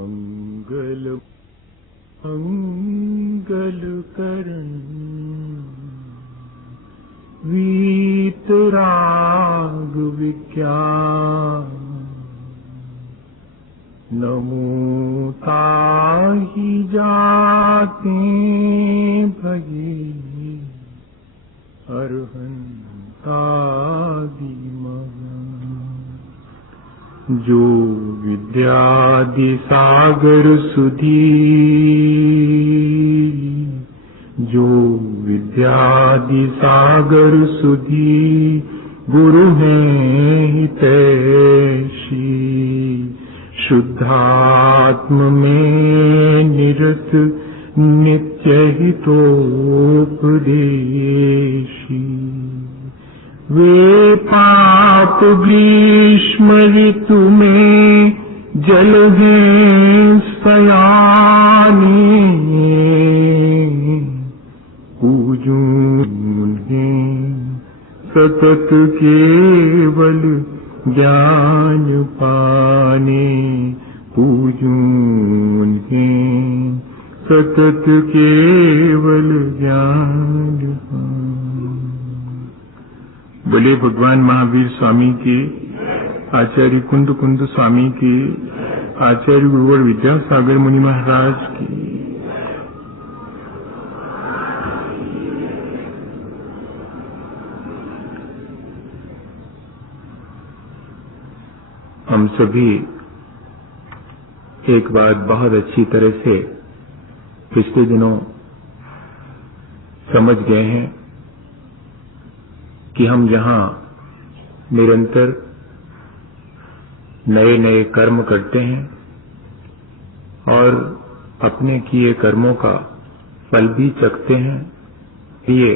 मंगल मंगल करण वीतराग विज्ञान नमो ताहि जाते भगे अरहंतादि जो विद्यादि सागर सुधी जो विद्यादि सागर सुधी गुरु हैं हितैषी शुद्धात्म में निरत नित्य हितोपदेशी वे पाप ग्रीष्म ऋतु में जल हैं सयानी पूजूं उन्हें सतत केवल ज्ञान पाने पूजूं उन्हें सतत केवल ज्ञान पाने। बोले भगवान महावीर स्वामी के, आचार्य कुंद कुंद स्वामी के, आचार्य गुरुवर विद्यासागर मुनि महाराज की। हम सभी एक बात बहुत अच्छी तरह से पिछले दिनों समझ गए हैं कि हम जहां निरंतर नए नए कर्म करते हैं और अपने किए कर्मों का फल भी चखते हैं, ये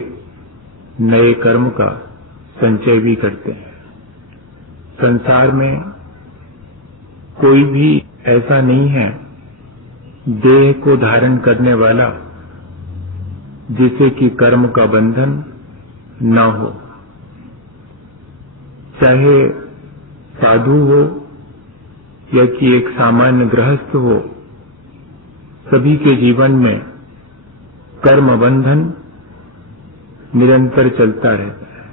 नए कर्म का संचय भी करते हैं। संसार में कोई भी ऐसा नहीं है देह को धारण करने वाला जिसे कि कर्म का बंधन न हो, चाहे साधु हो या कि एक सामान्य गृहस्थ हो, सभी के जीवन में कर्म बंधन निरंतर चलता रहता है।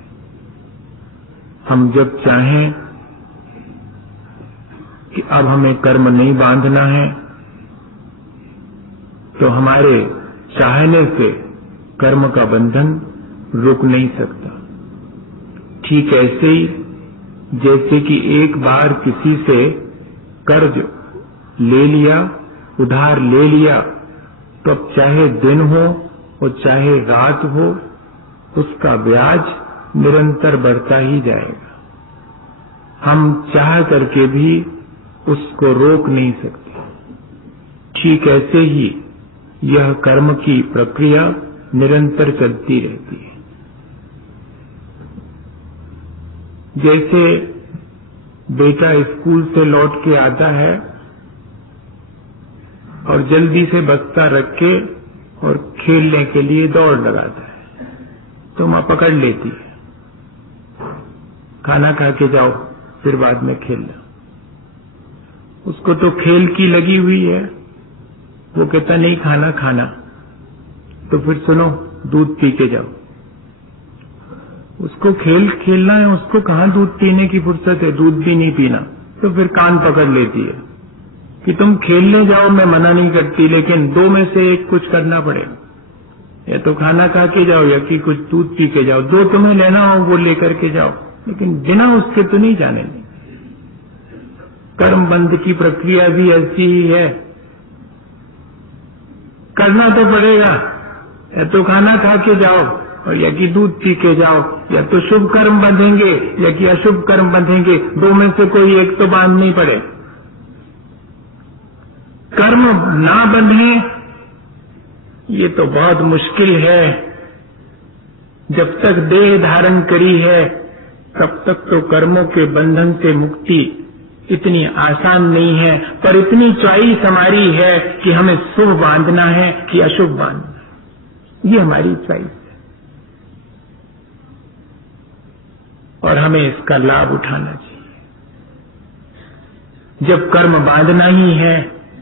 हम जब चाहें कि अब हमें कर्म नहीं बांधना है तो हमारे चाहने से कर्म का बंधन रुक नहीं सकता। ठीक ऐसे ही जैसे कि एक बार किसी से कर्ज ले लिया, उधार ले लिया, तो अब चाहे दिन हो और चाहे रात हो, उसका ब्याज निरंतर बढ़ता ही जाएगा। हम चाह करके भी उसको रोक नहीं सकते। ठीक ऐसे ही यह कर्म की प्रक्रिया निरंतर चलती रहती है। जैसे बेटा स्कूल से लौट के आता है और जल्दी से बस्ता रख के और खेलने के लिए दौड़ लगाता है, तो मां पकड़ लेती है, खाना खा के जाओ फिर बाद में खेलना। उसको तो खेल की लगी हुई है, वो कहता नहीं खाना खाना, तो फिर सुनो दूध पी के जाओ। उसको खेल खेलना है, उसको कहां दूध पीने की फुर्सत है, दूध भी नहीं पीना, तो फिर कान पकड़ लेती है कि तुम खेलने जाओ, मैं मना नहीं करती, लेकिन दो में से एक कुछ करना पड़ेगा, या तो खाना खा के जाओ या कि कुछ दूध पी के जाओ। जो तुम्हें लेना हो वो लेकर के जाओ, लेकिन बिना उसके तो नहीं जाने दें। कर्म बंध की प्रक्रिया भी ऐसी ही है, करना तो पड़ेगा, या तो खाना खा के जाओ और या कि दूध पी के जाओ, या तो शुभ कर्म बंधेंगे या कि अशुभ कर्म बंधेंगे, दो में से कोई एक तो बांधनी पड़े। कर्म ना बंधे ये तो बहुत मुश्किल है। जब तक देह धारण करी है तब तक तो कर्मों के बंधन से मुक्ति इतनी आसान नहीं है, पर इतनी चॉइस हमारी है कि हमें शुभ बांधना है कि अशुभ बांधना है, ये हमारी चॉइस है और हमें इसका लाभ उठाना चाहिए। जब कर्म बांधना ही है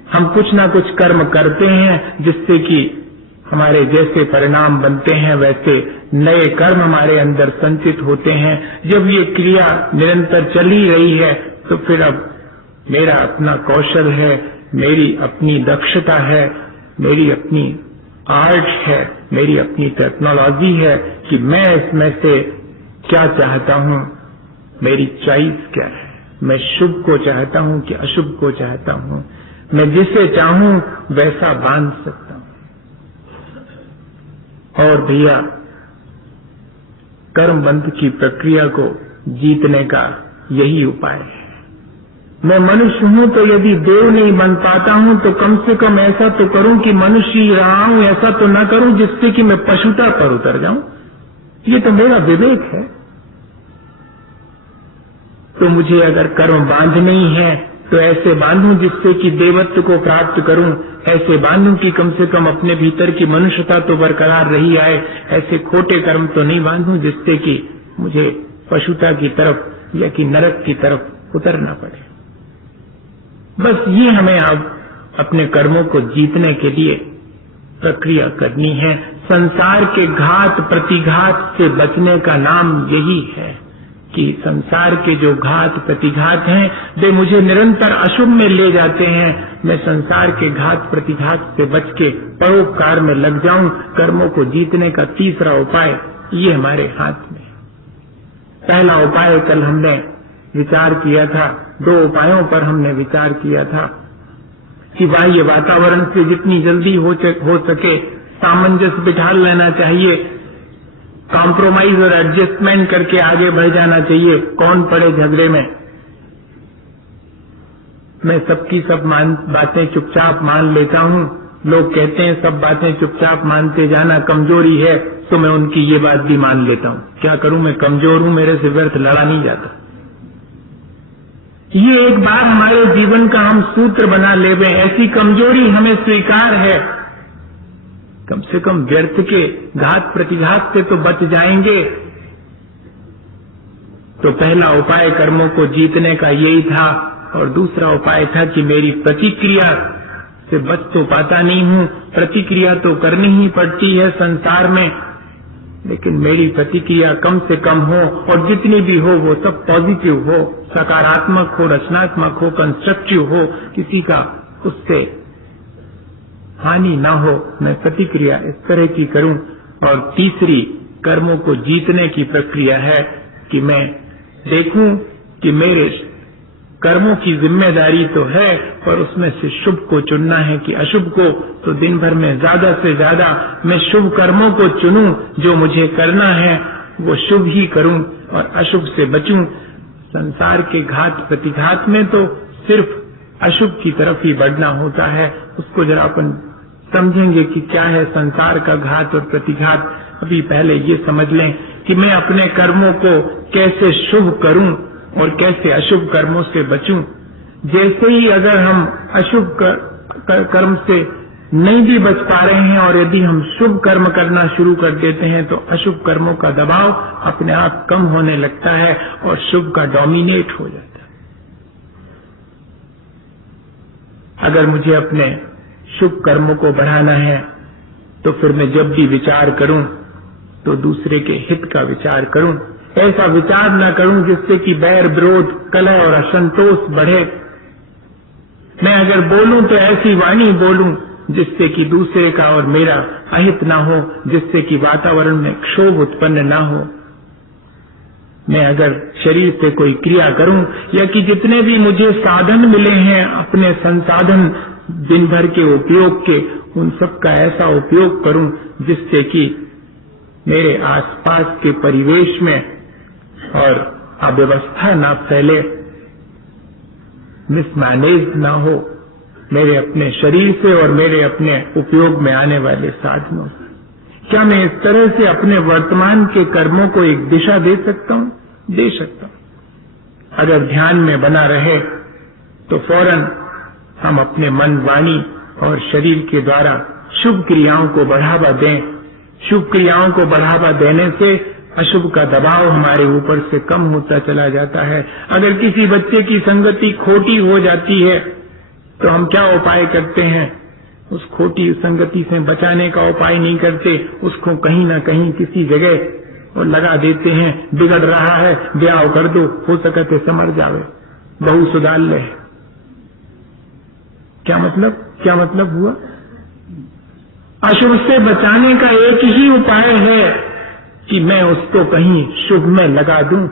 हम कुछ ना कुछ कर्म करते हैं जिससे कि हमारे जैसे परिणाम बनते हैं वैसे नए कर्म हमारे अंदर संचित होते हैं। जब ये क्रिया निरंतर चल ही रही है तो फिर अब मेरा अपना कौशल है, मेरी अपनी दक्षता है, मेरी अपनी आर्ट है, मेरी अपनी टेक्नोलॉजी है कि मैं इसमें से क्या चाहता हूं, मेरी चॉइस क्या है। मैं शुभ को चाहता हूं कि अशुभ को चाहता हूं। मैं जिसे चाहूं वैसा बांध सकता हूं। और भैया, कर्म बंध की प्रक्रिया को जीतने का यही उपाय है। मैं मनुष्य हूं तो यदि देव नहीं बन पाता हूं तो कम से कम ऐसा तो करूं कि मनुष्य ही रहा हूं, ऐसा तो न करूं जिससे कि मैं पशुता पर उतर जाऊं। ये तो मेरा विवेक है। तो मुझे अगर कर्म बांधने ही है तो ऐसे बांधूं जिससे कि देवत्व को प्राप्त करूं, ऐसे बांधूं कि कम से कम अपने भीतर की मनुष्यता तो बरकरार रही आए। ऐसे खोटे कर्म तो नहीं बांधूं जिससे कि मुझे पशुता की तरफ या कि नरक की तरफ उतरना पड़े। बस ये हमें अब अपने कर्मों को जीतने के लिए प्रक्रिया करनी है। संसार के घात प्रतिघात से बचने का नाम यही है कि संसार के जो घात प्रतिघात हैं वे मुझे निरंतर अशुभ में ले जाते हैं। मैं संसार के घात प्रतिघात से बच के परोपकार में लग जाऊं। कर्मों को जीतने का तीसरा उपाय ये हमारे हाथ में। पहला उपाय कल हमने विचार किया था, 2 उपायों पर हमने विचार किया था कि बाह्य वातावरण से जितनी जल्दी हो सके सामंजस्य बिठा लेना चाहिए, कॉम्प्रोमाइज और एडजस्टमेंट करके आगे बढ़ जाना चाहिए। कौन पड़े झगड़े में। मैं सबकी सब बातें चुपचाप मान लेता हूं। लोग कहते हैं सब बातें चुपचाप मानते जाना कमजोरी है, तो मैं उनकी ये बात भी मान लेता हूं। क्या करूं, मैं कमजोर हूं, मेरे से व्यर्थ लड़ा नहीं जाता। ये एक बार हमारे जीवन का हम सूत्र बना लेवे, ऐसी कमजोरी हमें स्वीकार है। कम से कम व्यर्थ के घात प्रतिघात से तो बच जाएंगे। तो पहला उपाय कर्मों को जीतने का यही था। और दूसरा उपाय था कि मेरी प्रतिक्रिया से बच तो पाता नहीं हूं, प्रतिक्रिया तो करनी ही पड़ती है संसार में, लेकिन मेरी प्रतिक्रिया कम से कम हो और जितनी भी हो वो सब पॉजिटिव हो, सकारात्मक हो, रचनात्मक हो, कंस्ट्रक्टिव हो, किसी का उससे हानि ना हो। मैं प्रतिक्रिया इस तरह की करूं। और तीसरी कर्मों को जीतने की प्रक्रिया है कि मैं देखूं कि मेरे कर्मों की जिम्मेदारी तो है, पर उसमें से शुभ को चुनना है कि अशुभ को। तो दिन भर में ज्यादा से ज्यादा मैं शुभ कर्मों को चुनूं, जो मुझे करना है वो शुभ ही करूं और अशुभ से बचूं। संसार के घात प्रतिघात में तो सिर्फ अशुभ की तरफ ही बढ़ना होता है। उसको जरा अपन समझेंगे कि क्या है संसार का घात और प्रतिघात। अभी पहले ये समझ लें कि मैं अपने कर्मों को कैसे शुभ करूं और कैसे अशुभ कर्मों से बचूं। जैसे ही अगर हम अशुभ कर्म से नहीं भी बच पा रहे हैं और यदि हम शुभ कर्म करना शुरू कर देते हैं तो अशुभ कर्मों का दबाव अपने आप कम होने लगता है और शुभ का डोमिनेट हो जाता है। अगर मुझे अपने शुभ कर्मों को बढ़ाना है तो फिर मैं जब भी विचार करूं तो दूसरे के हित का विचार करूं। ऐसा विचार न करूं जिससे कि बैर विरोध, कलह और असंतोष बढ़े। मैं अगर बोलूं तो ऐसी वाणी बोलूं जिससे कि दूसरे का और मेरा अहित न हो, जिससे कि वातावरण में क्षोभ उत्पन्न न हो। मैं अगर शरीर से कोई क्रिया करूं या कि जितने भी मुझे साधन मिले हैं अपने संसाधन दिन भर के उपयोग के, उन सब का ऐसा उपयोग करूं जिससे कि मेरे आसपास के परिवेश में और अव्यवस्था ना फैले, मिसमैनेज ना हो मेरे अपने शरीर से और मेरे अपने उपयोग में आने वाले साधनों से। क्या मैं इस तरह से अपने वर्तमान के कर्मों को एक दिशा दे सकता हूं? दे सकता हूं। अगर ध्यान में बना रहे तो फौरन हम अपने मन, वाणी और शरीर के द्वारा शुभ क्रियाओं को बढ़ावा दें। शुभ क्रियाओं को बढ़ावा देने से अशुभ का दबाव हमारे ऊपर से कम होता चला जाता है। अगर किसी बच्चे की संगति खोटी हो जाती है तो हम क्या उपाय करते हैं? उस खोटी संगति से बचाने का उपाय नहीं करते, उसको कहीं ना कहीं किसी जगह और लगा देते हैं। बिगड़ रहा है, ब्याह कर दो, हो सके तो समर जावे, बहू सुधार ले। क्या मतलब हुआ? अशुभ से बचाने का एक ही उपाय है कि मैं उसको कहीं शुभ में लगा दूं,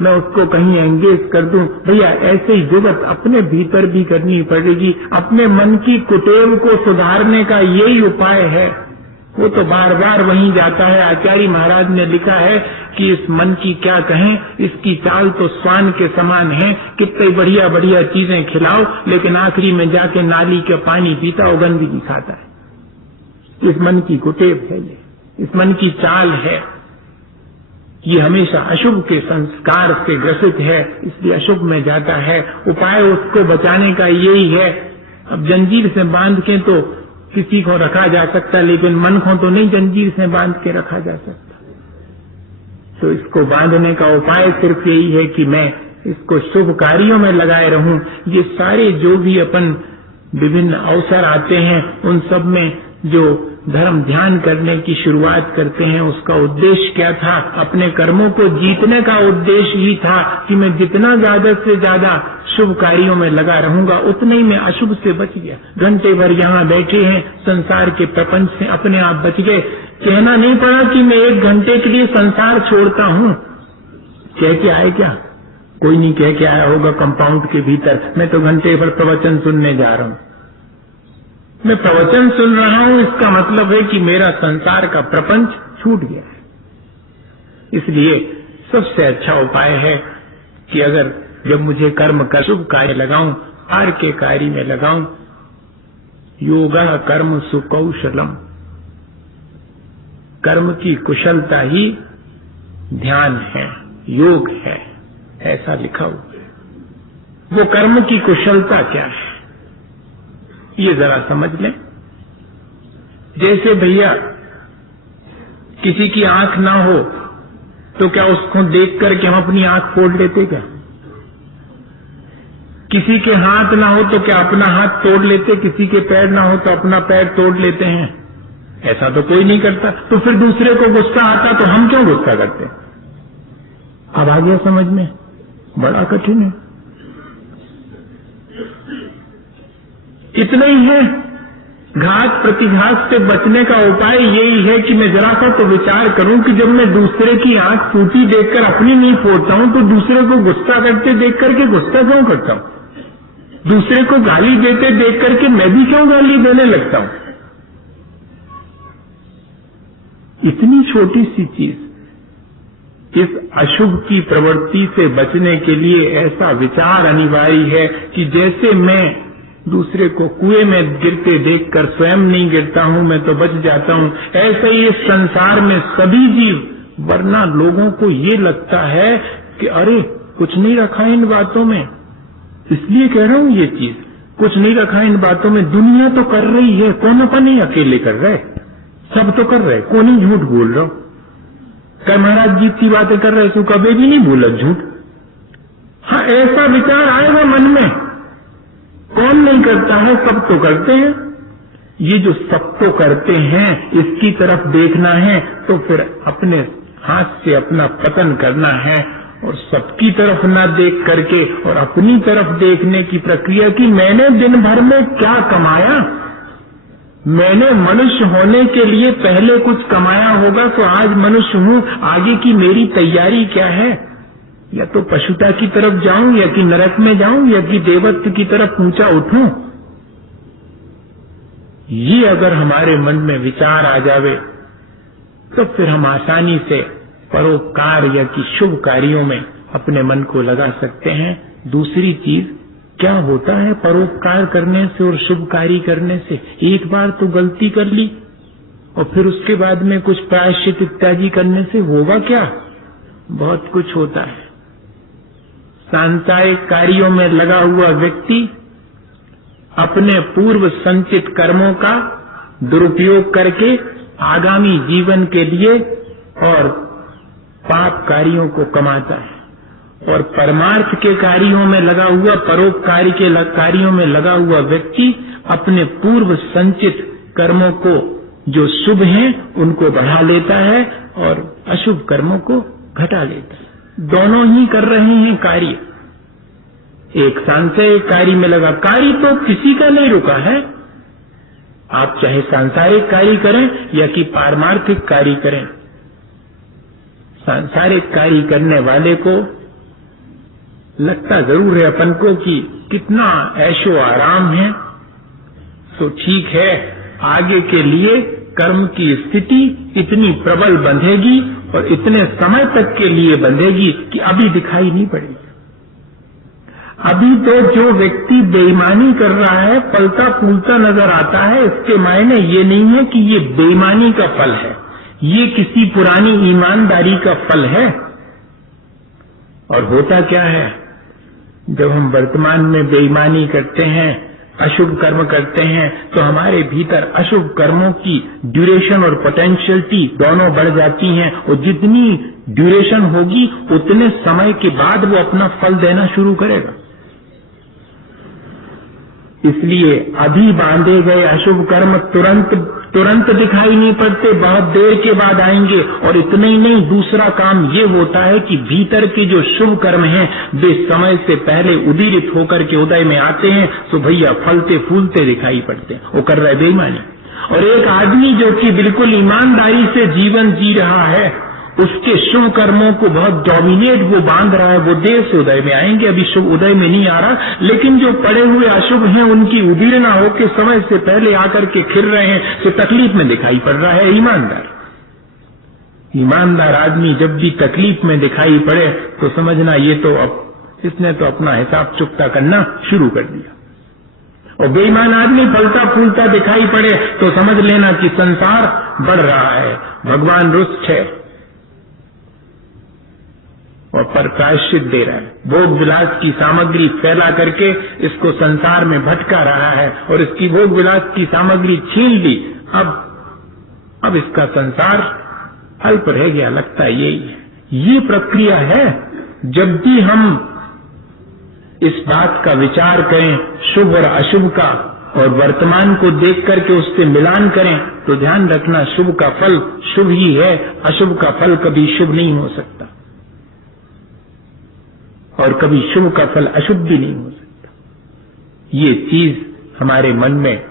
मैं उसको कहीं एंगेज कर दूं। भैया ऐसे ही जुगत अपने भीतर भी करनी पड़ेगी। अपने मन की कुटेव को सुधारने का यही उपाय है। वो तो बार बार वहीं जाता है। आचार्य महाराज ने लिखा है कि इस मन की क्या कहें, इसकी चाल तो स्वान के समान है। कितनी बढ़िया बढ़िया चीजें खिलाओ, लेकिन आखिरी में जाके नाली का पानी पीता और गंदगी खाता है। इस मन की कुटेव है, ये इस मन की चाल है। ये हमेशा अशुभ के संस्कार से ग्रसित है, इसलिए अशुभ में जाता है। उपाय उसको बचाने का यही है। अब जंजीर से बांध के तो किसी को रखा जा सकता, लेकिन मन को तो नहीं जंजीर से बांध के रखा जा सकता। तो इसको बांधने का उपाय सिर्फ यही है कि मैं इसको शुभ कार्यों में लगाए रहूं। ये सारे जो भी अपन विभिन्न अवसर आते हैं, उन सब में जो धर्म ध्यान करने की शुरुआत करते हैं, उसका उद्देश्य क्या था? अपने कर्मों को जीतने का उद्देश्य ही था कि मैं जितना ज्यादा से ज्यादा शुभ कार्यों में लगा रहूंगा, उतने ही मैं अशुभ से बच गया। घंटे भर यहाँ बैठे हैं, संसार के प्रपंच से अपने आप बच गए। कहना नहीं पड़ा कि मैं 1 घंटे के लिए संसार छोड़ता हूँ। कह के आए क्या? कोई नहीं कह के आया होगा कंपाउंड के भीतर, मैं तो घंटे भर प्रवचन सुनने जा रहा हूँ। मैं प्रवचन सुन रहा हूं, इसका मतलब है कि मेरा संसार का प्रपंच छूट गया है। इसलिए सबसे अच्छा उपाय है कि अगर जब मुझे कर्म का शुभ कार्य लगाऊं, आर के कार्य में लगाऊं, योगा कर्म सुकौशलम, कर्म की कुशलता ही ध्यान है, योग है, ऐसा लिखा हुआ है। वो कर्म की कुशलता क्या है, ये जरा समझ लें। जैसे भैया किसी की आंख ना हो तो क्या उसको देख करके हम अपनी आंख फोड़ लेते क्या? किसी के हाथ ना हो तो क्या अपना हाथ तोड़ लेते? किसी के पैर ना हो तो अपना पैर तोड़ लेते हैं? ऐसा तो कोई नहीं करता। तो फिर दूसरे को गुस्सा आता तो हम क्यों गुस्सा करते? अब आ गया समझ में? बड़ा कठिन है। इतना ही है। घात प्रतिघात से बचने का उपाय यही है कि मैं जरा सा तो विचार करूं कि जब मैं दूसरे की आंख फूटी देखकर अपनी नहीं फोड़ता हूं, तो दूसरे को गुस्सा करते देख करके गुस्सा क्यों करता हूं? दूसरे को गाली देते देख करके मैं भी क्यों गाली देने लगता हूं? इतनी छोटी सी चीज, इस अशुभ की प्रवृत्ति से बचने के लिए ऐसा विचार अनिवार्य है कि जैसे मैं दूसरे को कुएं में गिरते देखकर स्वयं नहीं गिरता हूं, मैं तो बच जाता हूं, ऐसे ही इस संसार में सभी जीव, वरना लोगों को ये लगता है कि अरे कुछ नहीं रखा इन बातों में। इसलिए कह रहा हूं ये चीज, कुछ नहीं रखा इन बातों में। दुनिया तो कर रही है, कौन अपन नहीं अकेले कर रहे, सब तो कर रहे, कौन ही झूठ बोल रहा हूं। कल महाराज जी की बातें कर रहे तो कभी भी नहीं बोला झूठ। हाँ, ऐसा विचार आएगा मन में, कौन नहीं करता है, सब तो करते हैं। ये जो सब तो करते हैं, इसकी तरफ देखना है तो फिर अपने हाथ से अपना पतन करना है, और सबकी तरफ ना देख करके और अपनी तरफ देखने की प्रक्रिया की मैंने दिन भर में क्या कमाया। मैंने मनुष्य होने के लिए पहले कुछ कमाया होगा तो आज मनुष्य हूं, आगे की मेरी तैयारी क्या है? या तो पशुता की तरफ जाऊं, या कि नरक में जाऊं, या कि देवत्व की तरफ ऊंचा उठूं। ये अगर हमारे मन में विचार आ जावे तो फिर हम आसानी से परोपकार या कि शुभ कार्यों में अपने मन को लगा सकते हैं। दूसरी चीज, क्या होता है परोपकार करने से और शुभ कार्य करने से? एक बार तो गलती कर ली और फिर उसके बाद में कुछ प्रायश्चित इत्यादि करने से होगा क्या? बहुत कुछ होता है। सांसारिक कार्यों में लगा हुआ व्यक्ति अपने पूर्व संचित कर्मों का दुरुपयोग करके आगामी जीवन के लिए और पाप कार्यों को कमाता है, और परमार्थ के कार्यों में लगा हुआ, परोपकारी के कार्यों में लगा हुआ व्यक्ति अपने पूर्व संचित कर्मों को जो शुभ हैं उनको बढ़ा लेता है और अशुभ कर्मों को घटा लेता है। दोनों ही कर रहे हैं कार्य। एक सांसारिक कार्य में लगा, कार्य तो किसी का नहीं रुका है। आप चाहे सांसारिक कार्य करें या कि पारमार्थिक कार्य करें, सांसारिक कार्य करने वाले को लगता जरूर है अपन को कि कितना ऐशो आराम है, तो ठीक है, आगे के लिए कर्म की स्थिति इतनी प्रबल बंधेगी और इतने समय तक के लिए बंधेगी कि अभी दिखाई नहीं पड़ेगी। अभी तो जो व्यक्ति बेईमानी कर रहा है फलता फूलता नजर आता है, इसके मायने ये नहीं है कि ये बेईमानी का फल है, ये किसी पुरानी ईमानदारी का फल है। और होता क्या है, जब हम वर्तमान में बेईमानी करते हैं, अशुभ कर्म करते हैं, तो हमारे भीतर अशुभ कर्मों की ड्यूरेशन और पोटेंशियलिटी दोनों बढ़ जाती हैं, और जितनी ड्यूरेशन होगी उतने समय के बाद वो अपना फल देना शुरू करेगा। इसलिए अभी बांधे गए अशुभ कर्म तुरंत दिखाई नहीं पड़ते, बहुत देर के बाद आएंगे। और इतना ही नहीं, दूसरा काम ये होता है कि भीतर के जो शुभ कर्म हैं वे समय से पहले उदीरित होकर के उदय में आते हैं, तो भैया फलते फूलते दिखाई पड़ते हैं। वो कर रहे बेईमानी। और एक आदमी जो कि बिल्कुल ईमानदारी से जीवन जी रहा है, उसके शुभ कर्मों को बहुत डोमिनेट वो बांध रहा है, वो देर से उदय में आएंगे, अभी शुभ उदय में नहीं आ रहा। लेकिन जो पड़े हुए अशुभ हैं उनकी उदीरना होकर समय से पहले आकर के खिल रहे हैं, तो तकलीफ में दिखाई पड़ रहा है ईमानदार आदमी जब भी तकलीफ में दिखाई पड़े तो समझना ये तो अब इसने तो अपना हिसाब चुकता करना शुरू कर दिया। और बेईमान आदमी फलता फूलता दिखाई पड़े तो समझ लेना कि संसार बढ़ रहा है, भगवान रुष्ट है और पर प्रायश्चित दे रहा है। भोग विलास की सामग्री फैला करके इसको संसार में भटका रहा है और इसकी भोग विलास की सामग्री छीन ली। अब इसका संसार अल्प रह गया, लगता है यही है। ये प्रक्रिया है। जब भी हम इस बात का विचार करें शुभ और अशुभ का, और वर्तमान को देख करके उससे मिलान करें, तो ध्यान रखना शुभ का फल शुभ ही है, अशुभ का फल कभी शुभ नहीं हो सकता और कभी शुभ का फल अशुभ भी नहीं हो सकता। ये चीज हमारे मन में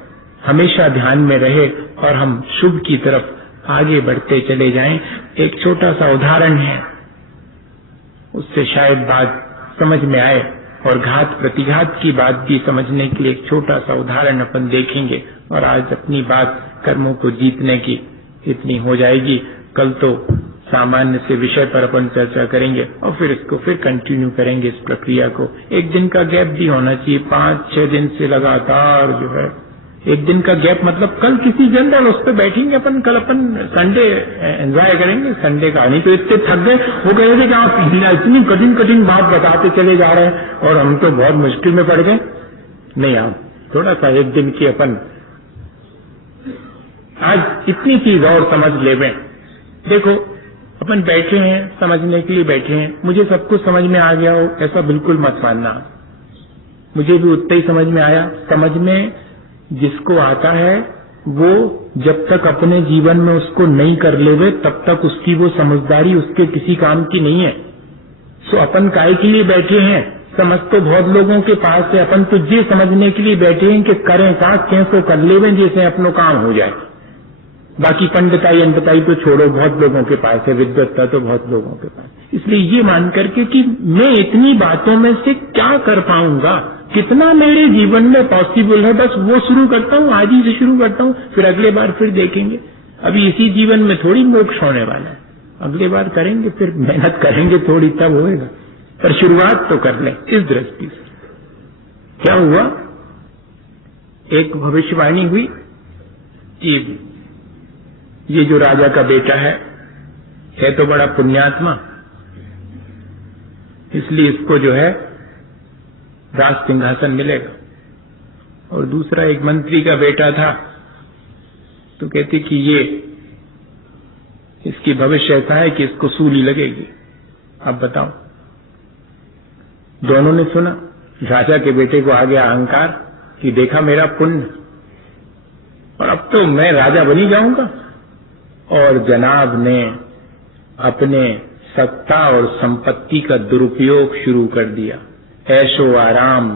हमेशा ध्यान में रहे और हम शुभ की तरफ आगे बढ़ते चले जाएं। एक छोटा सा उदाहरण है, उससे शायद बात समझ में आए, और घात प्रतिघात की बात भी समझने के लिए एक छोटा सा उदाहरण अपन देखेंगे। और आज अपनी बात कर्मों को जीतने की इतनी हो जाएगी, कल तो सामान्य से विषय पर अपन चर्चा करेंगे और फिर इसको फिर कंटिन्यू करेंगे इस प्रक्रिया को। एक दिन का गैप भी होना चाहिए, 5-6 दिन से लगातार जो है एक दिन का गैप, मतलब कल किसी जनरल उस पर बैठेंगे अपन, कल अपन संडे एंजॉय करेंगे संडे का। नहीं तो इतने थक गए, वो कह रहे थे कि आप इतनी कठिन कठिन बात बताते चले जा रहे हैं और हम तो बहुत मुश्किल में पड़ गए। नहीं, आप थोड़ा सा एक दिन की अपन आज इतनी चीज और समझ ले। देखो अपन बैठे हैं, समझने के लिए बैठे हैं, मुझे सब कुछ समझ में आ गया हो ऐसा बिल्कुल मत मानना। मुझे भी उतना ही समझ में आया। समझ में जिसको आता है वो जब तक अपने जीवन में उसको नहीं कर लेवे तब तक उसकी वो समझदारी उसके किसी काम की नहीं है। सो अपन काय के लिए बैठे हैं? समझ तो बहुत लोगों के पास है, अपन तो ये समझने के लिए बैठे हैं कि करें का कैसे कर लेवे जैसे अपनो काम हो जाए। बाकी पंडिताई अंडताई तो छोड़ो, बहुत लोगों के पास है, विद्वत्ता तो बहुत लोगों के पास। इसलिए ये मान करके कि मैं इतनी बातों में से क्या कर पाऊंगा, कितना मेरे जीवन में पॉसिबल है, बस वो शुरू करता हूँ, आज ही से शुरू करता हूँ, फिर अगले बार फिर देखेंगे। अभी इसी जीवन में थोड़ी मोक्ष होने वाला है, अगले बार करेंगे, फिर मेहनत करेंगे थोड़ी, तब होएगा। पर शुरुआत तो कर लें इस दृष्टि से। क्या हुआ, एक भविष्यवाणी हुई कि ये जो राजा का बेटा है तो बड़ा पुण्यात्मा, इसलिए इसको जो है राज सिंहासन मिलेगा। और दूसरा एक मंत्री का बेटा था, तो कहते कि ये इसकी भविष्य ऐसा है कि इसको सूली लगेगी। अब बताओ, दोनों ने सुना, राजा के बेटे को आ गया अहंकार कि देखा मेरा पुण्य, और अब तो मैं राजा बनी जाऊंगा। और जनाब ने अपने सत्ता और संपत्ति का दुरुपयोग शुरू कर दिया। ऐशो आराम,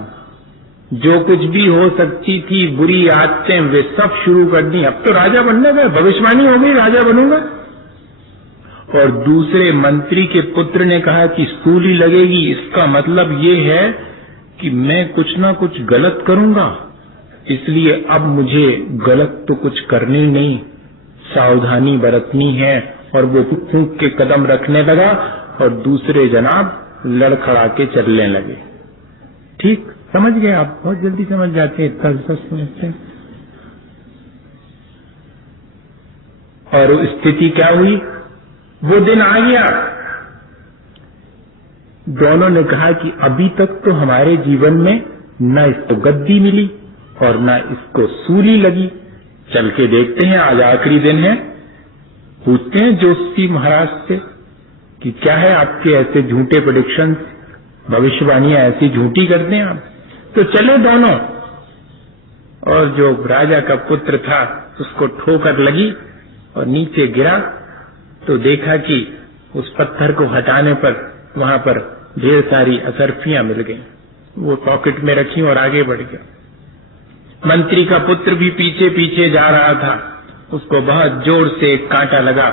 जो कुछ भी हो सकती थी, बुरी आदतें, वे सब शुरू कर दी। अब तो राजा बनने का भविष्यवाणी हो गई, राजा बनूंगा। और दूसरे मंत्री के पुत्र ने कहा कि सूली लगेगी, इसका मतलब ये है कि मैं कुछ ना कुछ गलत करूंगा, इसलिए अब मुझे गलत तो कुछ करनी नहीं, सावधानी बरतनी है। और वो फूंक के कदम रखने लगा और दूसरे जनाब लड़खड़ा के चलने लगे। ठीक समझ गए आप? बहुत जल्दी समझ जाते हैं, इतना समझते हैं। और स्थिति क्या हुई? वो दिन आ गया, दोनों ने कहा कि अभी तक तो हमारे जीवन में न इसको गद्दी मिली और न इसको सूली लगी, चल के देखते हैं, आज आखिरी दिन है। पूछते हैं जोशी महाराज से कि क्या है आपके ऐसे झूठे प्रेडिक्शंस, भविष्यवाणियां ऐसी झूठी करते हैं आप? तो चले दोनों, और जो राजा का पुत्र था उसको ठोकर लगी और नीचे गिरा, तो देखा कि उस पत्थर को हटाने पर वहां पर ढेर सारी असरफियां मिल गई। वो पॉकेट में रखी और आगे बढ़ गया। मंत्री का पुत्र भी पीछे पीछे जा रहा था, उसको बहुत जोर से एक कांटा लगा,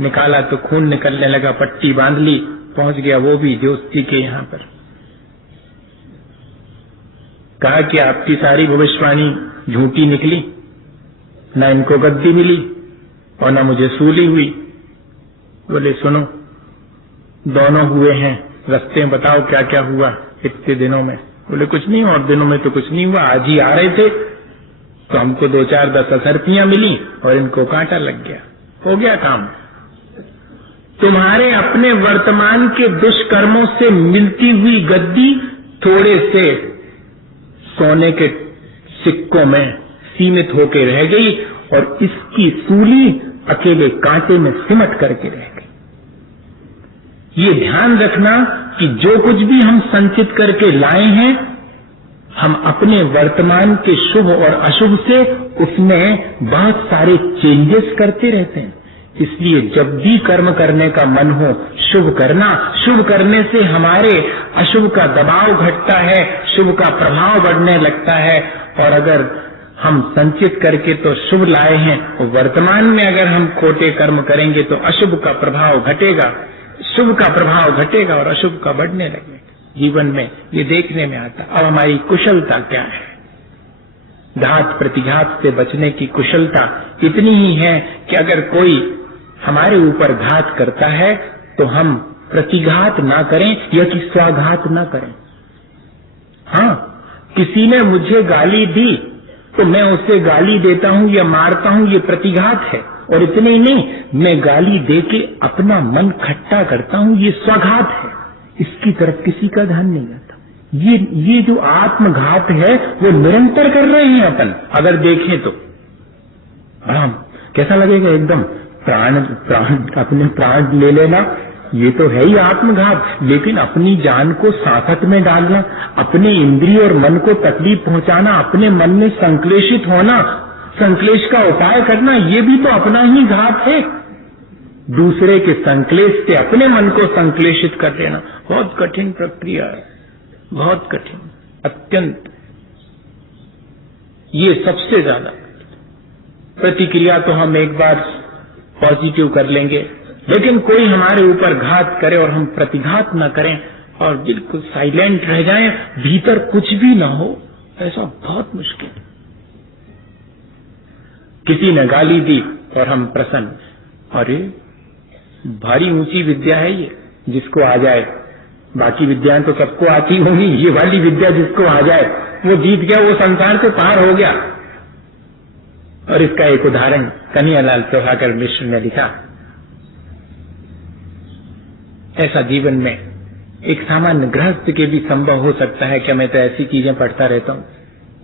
निकाला तो खून निकलने लगा, पट्टी बांध ली, पहुंच गया वो भी जोशी के यहाँ पर। कहा कि आपकी सारी भविष्यवाणी झूठी निकली, न इनको गद्दी मिली और न मुझे सूली हुई। बोले सुनो, दोनों हुए हैं, रस्ते में बताओ क्या क्या हुआ इतने दिनों में? बोले कुछ नहीं, और दिनों में तो कुछ नहीं हुआ, आज ही आ रहे थे तो हमको 2-4-10 असरफियां मिली और इनको कांटा लग गया, हो गया काम। तुम्हारे अपने वर्तमान के दुष्कर्मों से मिलती हुई गद्दी थोड़े से सोने के सिक्कों में सीमित होकर रह गई और इसकी सूली अकेले कांटे में सिमट करके रह गई। ये ध्यान रखना कि जो कुछ भी हम संचित करके लाए हैं, हम अपने वर्तमान के शुभ और अशुभ से उसमें बहुत सारे चेंजेस करते रहते हैं। इसलिए जब भी कर्म करने का मन हो, शुभ करना। शुभ करने से हमारे अशुभ का दबाव घटता है, शुभ का प्रभाव बढ़ने लगता है। और अगर हम संचित करके तो शुभ लाए हैं, और वर्तमान में अगर हम खोटे कर्म करेंगे तो अशुभ का प्रभाव घटेगा, शुभ का प्रभाव घटेगा और अशुभ का बढ़ने लगेगा। जीवन में ये देखने में आता। अब हमारी कुशलता क्या है? घात प्रतिघात से बचने की कुशलता इतनी ही है कि अगर कोई हमारे ऊपर घात करता है तो हम प्रतिघात ना करें या कि स्वाघात ना करें। हाँ, किसी ने मुझे गाली दी तो मैं उसे गाली देता हूं या मारता हूं, ये प्रतिघात है। और इतने ही नहीं, मैं गाली देके अपना मन खट्टा करता हूं, ये स्वाघात है। इसकी तरफ किसी का ध्यान नहीं जाता। ये जो आत्मघात है वो निरंतर कर रहे हैं अपन। अगर देखें तो बड़ा कैसा लगेगा, एकदम प्राण अपने प्राण ले लेना, ये तो है ही आत्मघात। लेकिन अपनी जान को सांकट में डालना, अपने इंद्रिय और मन को तकलीफ पहुंचाना, अपने मन में संक्लेशित होना, संक्लेश का उपाय करना, ये भी तो अपना ही घात है। दूसरे के संक्लेश से अपने मन को संक्लेशित कर देना बहुत कठिन प्रक्रिया है, बहुत कठिन, अत्यंत। ये सबसे ज्यादा प्रतिक्रिया तो हम एक बार पॉजिटिव कर लेंगे, लेकिन कोई हमारे ऊपर घात करे और हम प्रतिघात न करें और बिल्कुल साइलेंट रह जाएं, भीतर कुछ भी ना हो, ऐसा बहुत मुश्किल। किसी ने गाली दी और हम प्रसन्न, अरे भारी ऊंची विद्या है ये, जिसको आ जाए। बाकी विद्याएं तो सबको आती होंगी, ये वाली विद्या जिसको आ जाए वो जीत गया, वो संसार से पार हो गया। और इसका एक उदाहरण कन्हैयालाल प्रभाकर मिश्र ने लिखा। ऐसा जीवन में एक सामान्य गृहस्थ के भी संभव हो सकता है। क्या मैं तो ऐसी चीजें पढ़ता रहता हूँ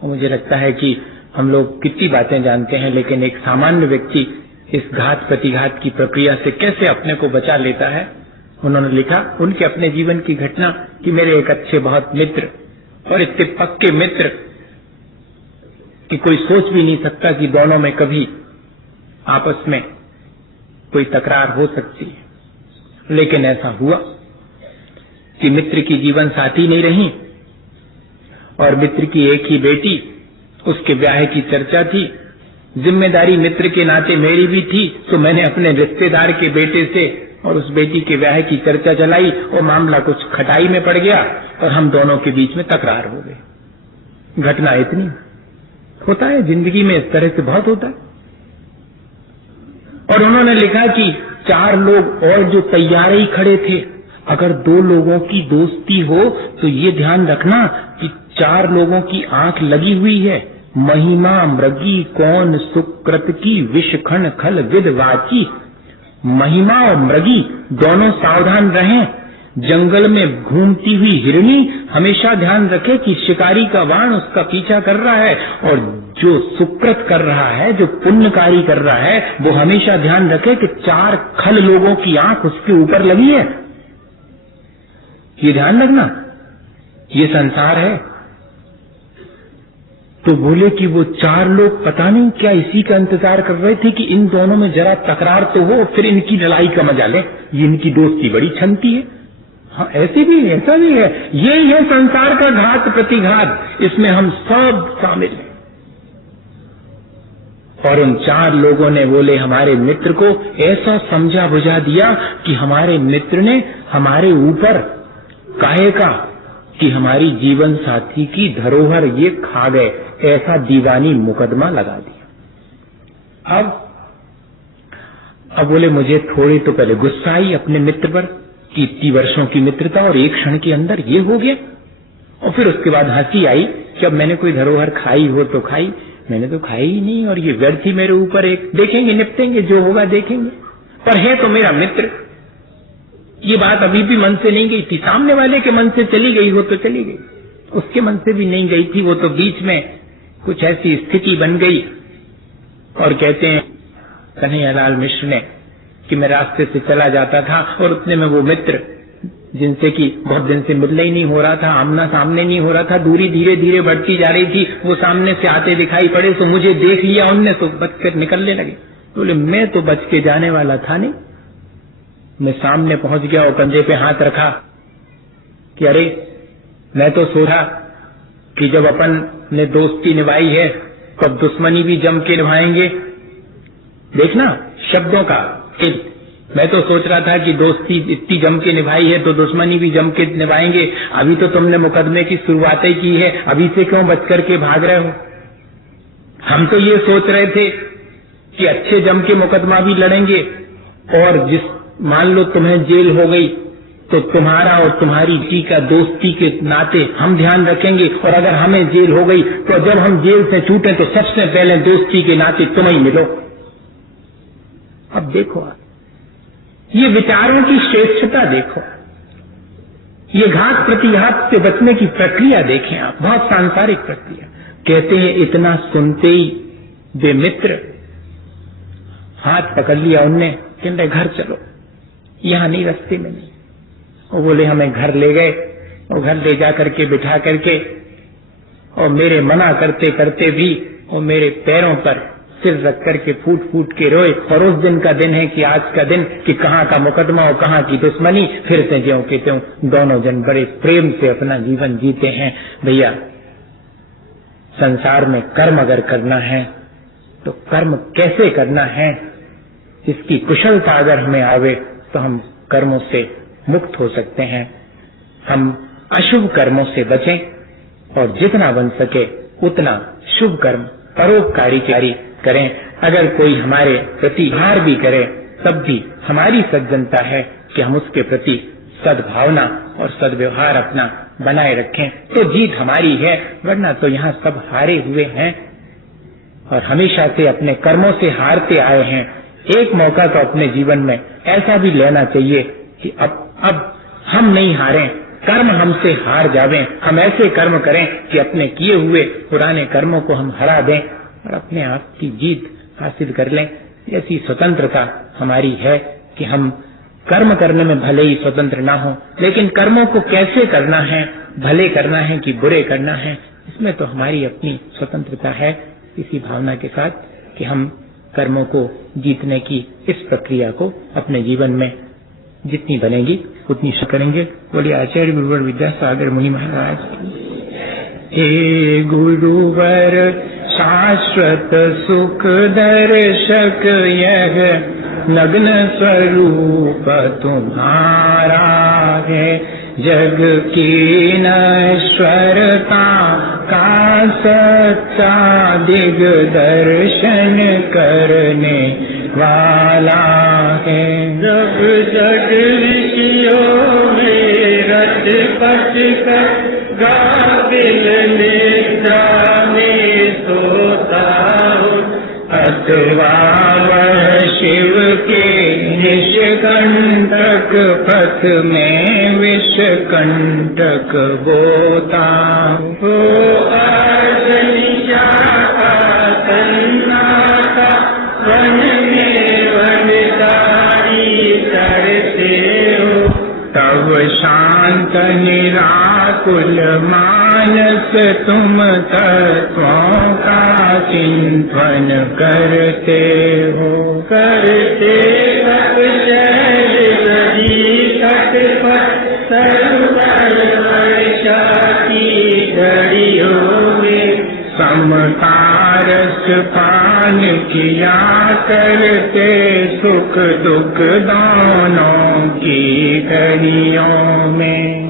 और मुझे लगता है कि हम लोग कितनी बातें जानते हैं, लेकिन एक सामान्य व्यक्ति इस घात प्रतिघात की प्रक्रिया से कैसे अपने को बचा लेता है उन्होंने लिखा उनके अपने जीवन की घटना कि मेरे एक अच्छे बहुत मित्र और इतने पक्के मित्र कि कोई सोच भी नहीं सकता कि दोनों में कभी आपस में कोई तकरार हो सकती है। लेकिन ऐसा हुआ कि मित्र की जीवन साथी नहीं रही और मित्र की एक ही बेटी, उसके ब्याह की चर्चा थी। जिम्मेदारी मित्र के नाते मेरी भी थी, तो मैंने अपने रिश्तेदार के बेटे से और उस बेटी के ब्याह की चर्चा चलाई और मामला कुछ खटाई में पड़ गया और हम दोनों के बीच में तकरार हो गई। घटना इतनी होता है जिंदगी में, इस तरह से बहुत होता है। और उन्होंने लिखा कि 4 लोग और जो तैयार ही खड़े थे, अगर 2 लोगों की दोस्ती हो तो ये ध्यान रखना कि 4 लोगों की आंख लगी हुई है। महिमा मृगी कौन सुकृत की विषखण खल विदवाची। महिमा और मृगी दोनों सावधान रहें। जंगल में घूमती हुई हिरनी हमेशा ध्यान रखे कि शिकारी का बाण उसका पीछा कर रहा है, और जो सुकृत कर रहा है, जो पुण्यकारी कर रहा है, वो हमेशा ध्यान रखे कि 4 खल लोगों की आंख उसके ऊपर लगी है। ये ध्यान रखना, ये संसार है। तो बोले कि वो 4 लोग पता नहीं क्या इसी का इंतजार कर रहे थे कि इन दोनों में जरा तकरार तो हो, फिर इनकी लड़ाई का मजा ले। ये इनकी दोस्ती बड़ी छनती है। हाँ, ऐसी भी है, ऐसा भी है। यही है संसार का घात प्रतिघात, इसमें हम सब शामिल हैं। और उन 4 लोगों ने बोले हमारे मित्र को ऐसा समझा बुझा दिया कि हमारे मित्र ने हमारे ऊपर काहे का कि हमारी जीवन साथी की धरोहर ये खा गए, ऐसा दीवानी मुकदमा लगा दिया। अब बोले मुझे थोड़ी तो पहले गुस्सा आई अपने मित्र पर कि इतनी वर्षों की मित्रता और एक क्षण के अंदर ये हो गया। और फिर उसके बाद हंसी आई कि अब मैंने कोई धरोहर खाई हो तो खाई, मैंने तो खाई ही नहीं, और ये व्यर्थ ही मेरे ऊपर एक देखेंगे, निपटेंगे, जो होगा देखेंगे। पर है तो मेरा मित्र। ये बात अभी भी मन से नहीं गई थी। सामने वाले के मन से चली गई हो तो चली गई, उसके मन से भी नहीं गई थी। वो तो बीच में कुछ ऐसी स्थिति बन गई। और कहते हैं कन्हैयालाल मिश्र ने कि मैं रास्ते से चला जाता था और उतने में वो मित्र जिनसे कि बहुत दिन से मिलना ही नहीं हो रहा था, आमना सामने नहीं हो रहा था, दूरी धीरे धीरे बढ़ती जा रही थी, वो सामने से आते दिखाई पड़े तो मुझे देख लिया उनने, तो बच कर निकलने लगे। बोले मैं तो बच के जाने वाला था नहीं। मैं सामने पहुंच गया और कंधे पे हाथ रखा कि अरे मैं तो सोचा कि जब अपन ने दोस्ती निभाई है तो अब दुश्मनी भी जम के निभाएंगे। देखना शब्दों का, मैं तो सोच रहा था कि दोस्ती इतनी जम के निभाई है तो दुश्मनी भी जम के निभाएंगे। अभी तो तुमने मुकदमे की शुरुआत ही की है, अभी से क्यों बच करके भाग रहे हो। हम तो ये सोच रहे थे कि अच्छे जम के मुकदमा भी लड़ेंगे, और जिस मान लो तुम्हें जेल हो गई तो तुम्हारा और तुम्हारी जी का दोस्ती के नाते हम ध्यान रखेंगे, और अगर हमें जेल हो गई तो जब हम जेल से छूटे तो सबसे पहले दोस्ती के नाते तुम ही मिलो। अब देखो आप, ये विचारों की श्रेष्ठता देखो, ये घात प्रतिघात से बचने की प्रक्रिया देखें आप, बहुत सांसारिक प्रक्रिया। कहते हैं इतना सुनते ही वे मित्र हाथ पकड़ लिया उनने, कहते घर चलो, यहां नहीं, रास्ते में नहीं। वो बोले हमें घर ले गए, और घर ले जा करके बिठा करके, और मेरे मना करते करते भी वो मेरे पैरों पर सिर रख करके फूट फूट के रोए। और उस दिन का दिन है कि आज का दिन कि कहाँ का मुकदमा और कहाँ की दुश्मनी, फिर से ज्यों के त्यों दोनों जन बड़े प्रेम से अपना जीवन जीते हैं। भैया संसार में कर्म अगर करना है तो कर्म कैसे करना है, इसकी कुशलता अगर हमें आवे तो हम कर्मों से मुक्त हो सकते हैं। हम अशुभ कर्मों से बचें और जितना बन सके उतना शुभ कर्म परोपकारी कार्य करें। अगर कोई हमारे प्रति हार भी करे तब भी हमारी सज्जनता है कि हम उसके प्रति सद्भावना और सद्व्यवहार अपना बनाए रखें, तो जीत हमारी है। वरना तो यहाँ सब हारे हुए हैं और हमेशा से अपने कर्मों से हारते आए हैं। एक मौका तो अपने जीवन में ऐसा भी लेना चाहिए कि अब हम नहीं हारें, कर्म हमसे हार जावें। हम ऐसे कर्म करें कि अपने किए हुए पुराने कर्मों को हम हरा दें और अपने आप की जीत हासिल कर लें। ऐसी स्वतंत्रता हमारी है कि हम कर्म करने में भले ही स्वतंत्र ना हो, लेकिन कर्मों को कैसे करना है, भले करना है कि बुरे करना है, इसमें तो हमारी अपनी स्वतंत्रता है। इसी भावना के साथ कि हम कर्मों को जीतने की इस प्रक्रिया को अपने जीवन में जितनी बनेगी उतनी करेंगे। बोलिए आचार्य गुरुवर विद्यासागर मुनि महाराज। हे गुरुवर शाश्वत सुख दर्शक, यह नग्न स्वरूप तुम्हारा है। जग की नश्वरता का सच्चा दिग्दर्शन करने वाला है। जब जग ऋषियों में रट पट कर गाफिल निद्रा में सोता हूँ, अथवा वह शिव के निष्कंटक पथ में विषकंटक बोता हो। आसनिशा सन्नाटा वन में वनदारी करते हो, तब शांत निराकुल मानस तुम तत्वों का चिंतन करते हो। करते तप शहर नदी तट पर सर्वल वर्षा की घड़ियों में समतारस पान किया करते, सुख दुख दोनों की घड़ियों में।